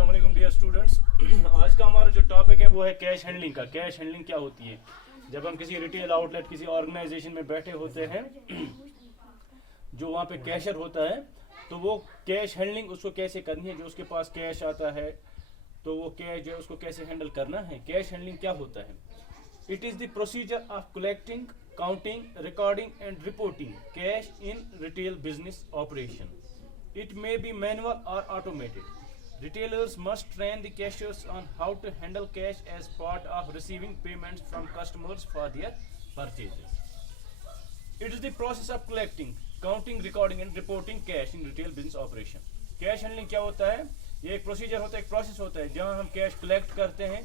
अस्सलाम वालेकुम dear students. आज का हमारा जो टॉपिक है वो है कैश हैंडलिंग का। कैश हैंडलिंग क्या होती है? जब हम किसी रिटेल आउटलेट किसी ऑर्गेनाइजेशन में बैठे होते हैं, जो वहाँ पे कैशियर होता है, तो वो कैश हैंडलिंग उसको कैसे करनी है। जो उसके पास कैश आता है तो वो कैश जो है उसको कैसे हैंडल करना है। कैश हैंडलिंग क्या होता है? It is the procedure of collecting, counting, recording and reporting cash in retail business operation. It may be manual or automated. Retailers must train the cashiers on how to handle cash as part of receiving payments from customers for their purchases. It is the process of collecting, counting, recording and reporting cash in retail business operation. Cash handling क्या होता है? ये एक procedure होता है, एक process होता है जहाँ हम कैश कलेक्ट करते हैं।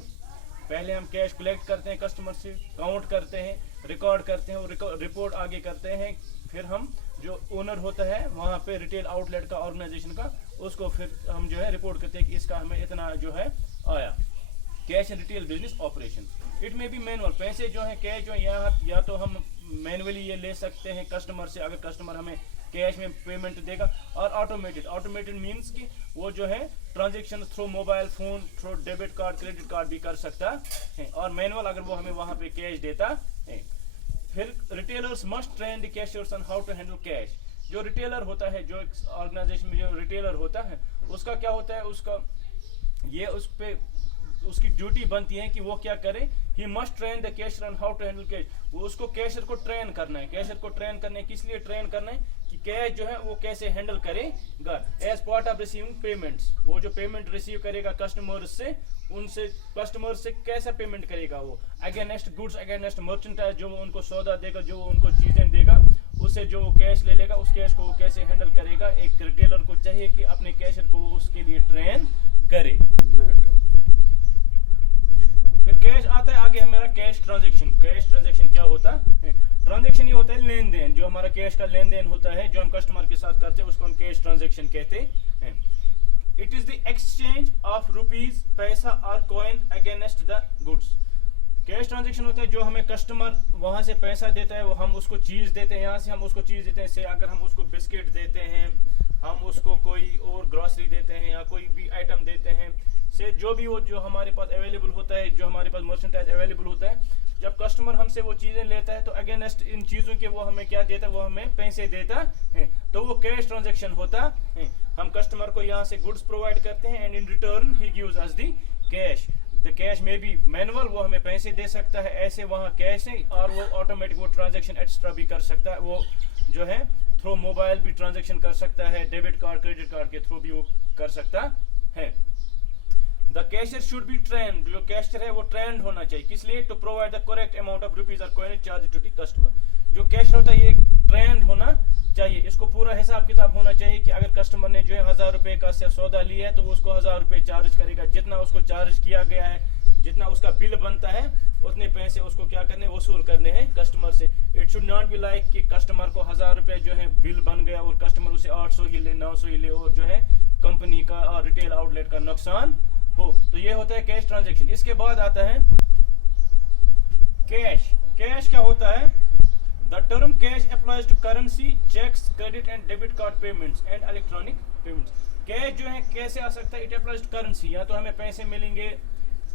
पहले हम कैश कलेक्ट करते हैं कस्टमर से, काउंट करते हैं, रिकॉर्ड करते हैं और रिपोर्ट आगे करते हैं। फिर हम जो ओनर होता है वहाँ पे रिटेल आउटलेट का, ऑर्गेनाइजेशन का, उसको फिर हम जो है रिपोर्ट करते हैं कि इसका हमें इतना जो है आया। Cash in retail business operation. It में भी मैनुअल, पैसे जो है कैश जो है या तो हम मैनुअली ये ले सकते हैं कस्टमर से, अगर कस्टमर हमें कैश में पेमेंट देगा, और ऑटोमेटेड. ऑटोमेटेड मीन्स कि वो जो है transaction through mobile phone, through debit card, credit card भी कर सकता है, और मैनुअल अगर वो हमें वहाँ पे कैश देता है. फिर retailers must train the cashiers on how to handle cash. जो रिटेलर होता है, जो ऑर्गेनाइजेशन में जो रिटेलर होता है, उसका क्या होता है, उसका ये उस पे उसकी ड्यूटी बनती है कि वो क्या करे. He must train the cashier on how to handle cash. वो उसको कैशियर को ट्रेन करना है. कैशियर को ट्रेन करना है, किस लिए ट्रेन करना है कि कैश जो है वो कैसे हैंडल करेगा as part of receiving payments. वो जो पेमेंट रिसीव करेगा कस्टमर से, उनसे कस्टमर से कैसा पेमेंट करेगा वो अगेंस्ट गुड्स, अगेंस्ट मर्चेंटाइज. जो वो उनको सौदा देगा, जो वो उनको चीजें देगा, उससे जो वो कैश ले लेगा, उस कैश को वो कैसे हैंडल करेगा. एक रिटेलर को चाहिए कि अपने कैशियर को उसके लिए ट्रेन करे. फिर कैश आता है आगे हमारा कैश ट्रांजैक्शन. कैश ट्रांजैक्शन क्या होता है? ट्रांजैक्शन ये होता है लेन देन. जो हमारा कैश का लेन देन होता है, जो हम कस्टमर के साथ करते हैं, उसको हम कैश ट्रांजैक्शन कहते हैं. It is the exchange of rupees, पैसा और coin against the goods. Cash transaction होता है जो हमें कस्टमर वहां से पैसा देता है, वो हम उसको चीज देते हैं, यहाँ से हम उसको चीज देते हैं. से अगर हम उसको बिस्किट देते हैं, हम उसको कोई और ग्रोसरी देते हैं या कोई भी आइटम देते हैं, से जो भी वो जो हमारे पास अवेलेबल होता है, जो हमारे पास मर्चेंटाइज अवेलेबल होता है, जब कस्टमर हमसे वो चीजें लेता है तो अगेंस्ट इन चीजों के वो हमें क्या देता है, वो हमें पैसे देता है. तो वो कैश ट्रांजैक्शन होता है. हम कस्टमर को यहाँ से गुड्स प्रोवाइड करते हैं and in return he gives us the cash. The cash में भी मैनुअल, वो हमें पैसे दे सकता है ऐसे वहाँ कैश है, और वो ऑटोमेटिक वो ट्रांजैक्शन एक्स्ट्रा भी कर सकता है. वो जो है थ्रू मोबाइल भी ट्रांजैक्शन कर सकता है, डेबिट कार्ड, क्रेडिट कार्ड के थ्रू भी वो कर सकता है. The cashier should be train. जो कैशियर है वो ट्रेंड होना चाहिए. किस लिए? To provide the correct amount of rupees और coin charge to the customer. जो कैशियर होता है ये ट्रेंड होना चाहिए. इसको पूरा हिसाब किताब होना चाहिए कि अगर कस्टमर ने जो है 1000 रुपए का सौदा लिया है तो वो उसको 1000 रुपए चार्ज करेगा. जितना उसको चार्ज किया गया है, जितना उसका बिल बनता है, उतने पैसे उसको क्या करने, वसूल करने हैं कस्टमर से. It should not be like कि कस्टमर को 1000 रुपए जो है बिल बन गया और कस्टमर उसे 800 ही ले, 900 ही ले, और जो है कंपनी का और रिटेल आउटलेट का नुकसान हो. तो ये होता है कैश ट्रांजैक्शन. इसके बाद आता है कैश. कैश क्या होता है? The term cash applies to currency, cheques, credit and debit card payments and electronic payments. Cash जो है कैसे आ सकता है? It applies to currency. या तो हमें पैसे मिलेंगे,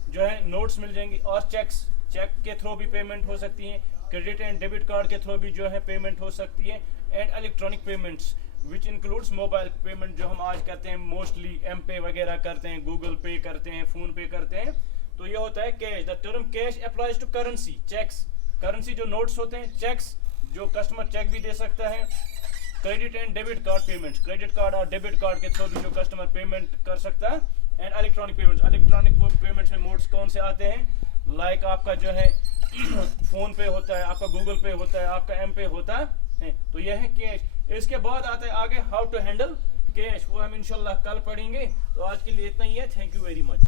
जो है नोट्स मिल जाएंगे, और चेक्स, चेक के थ्रू भी पेमेंट हो सकती है. क्रेडिट एंड डेबिट कार्ड के थ्रू भी जो है पेमेंट हो सकती है. And electronic payments which includes mobile payment, जो हम आज करते हैं मोस्टली एम पे वगैरह करते हैं, गूगल पे करते हैं, फोन पे करते हैं. तो ये होता है cash. The term cash applies to currency, cheques, currency जो नोट्स होते हैं, चेक्स जो कस्टमर चेक भी दे सकता है, credit and debit card payments, credit card और डेबिट कार्ड के थ्रू भी जो कस्टमर पेमेंट कर सकता है. And electronic payments. Electronic payments में मोड्स कौन से आते हैं? लाइक आपका जो है फोन पे होता है, आपका गूगल पे होता है, आपका एम पे होता है. तो यह है कैश. इसके बाद आता है आगे हाउ टू हैंडल कैश. वो हम इंशाल्लाह कल पढ़ेंगे. तो आज के लिए इतना ही है. Thank you very much.